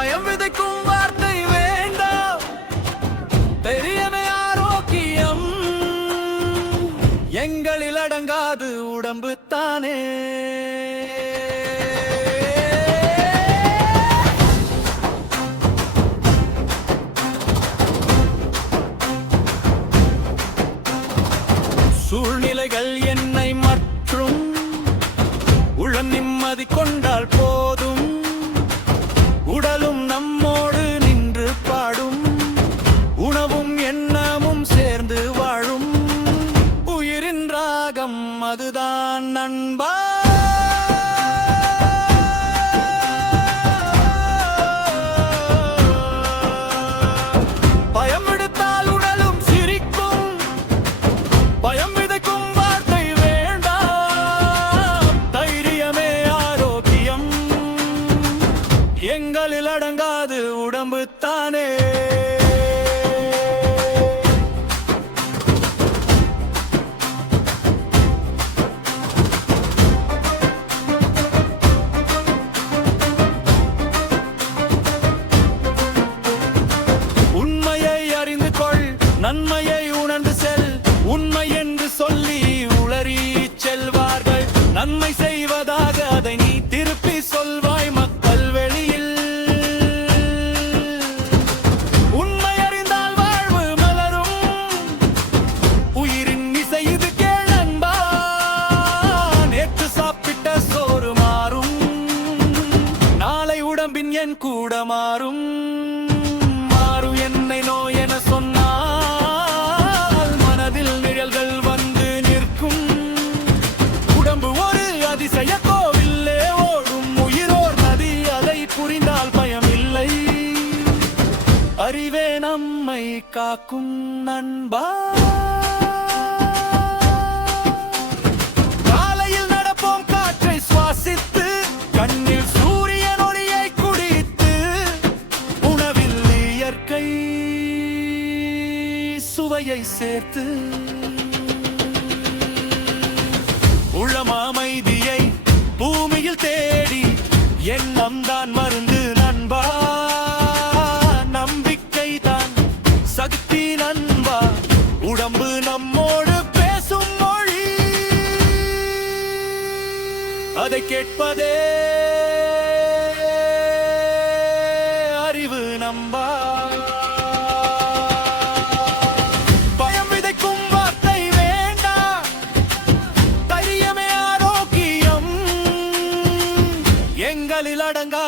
பயம் விதைக்கும் வார்த்தை வேண்டாம், தெரியமே ஆரோக்கியம். எங்களில் அடங்காது உடம்பு தானே. சூழ்நிலைகள் என்னை மற்றும் உளம் நிம்மதி கொண்டால் போதும். உடலும் நம்மோடு நின்று பாடும், உணவும் எண்ணமும் சேர்ந்து வாழும். உயிரின் ராகம் அதுதான் நண்பா. பயம் எடுத்தால் உடலும் சிரிக்கும், பயம் விதைக்கும் வார்த்தை வேண்டாம், தைரியமே ஆரோக்கியம். எங்களில் அடங்காது உடம்பு தானே. உண்மையை அறிந்து கொள், நன்மையை உணர்ந்து செல். உண்மை என்று சொல்லி உளறி செல்வார்கள், நன்மை செய்வதாக அதை நீ திருப்பி சொல்வாய் மக்கள் வெளியில். உண்மை அறிந்தால் வாழ்வு மலரும், உயிரின் இசை இது கேளன்பா. நேற்று சாப்பிட்ட சோறு மாறும், நாளை உடம்பின் என் கூட மாறும். மாறு என்னை நோய் என சொன்னால் மனதில் நிழல்கள் வந்து நிற்கும். உடம்பு ஒரு அதிசய கோவிலே ஓடும், உயிரோர் நதி அதை புரிந்தால் பயம் இல்லை. அறிவே நம்மை காக்கும் நண்பா. காலையில் நடப்போம் காற்றை சுவாசித்து, கண்ணில் சூரியன் ஒளியை குடித்து, உணவில் இயற்கை சுவையை சேர்த்து, உளம் அமைதியை பூமியில் தேடி, எண்ணம் தான் மருந்து நண்பா. நம்பிக்கை தான் சக்தி நண்பா, உடம்பு நம்மோடு பேசும் மொழி, அதை கேட்பதே அறிவு நம்பா. பயம் விதைக்கும் வார்த்தை வேண்டாம், தைரியமே ஆரோக்கியம். எங்களில் அடங்கா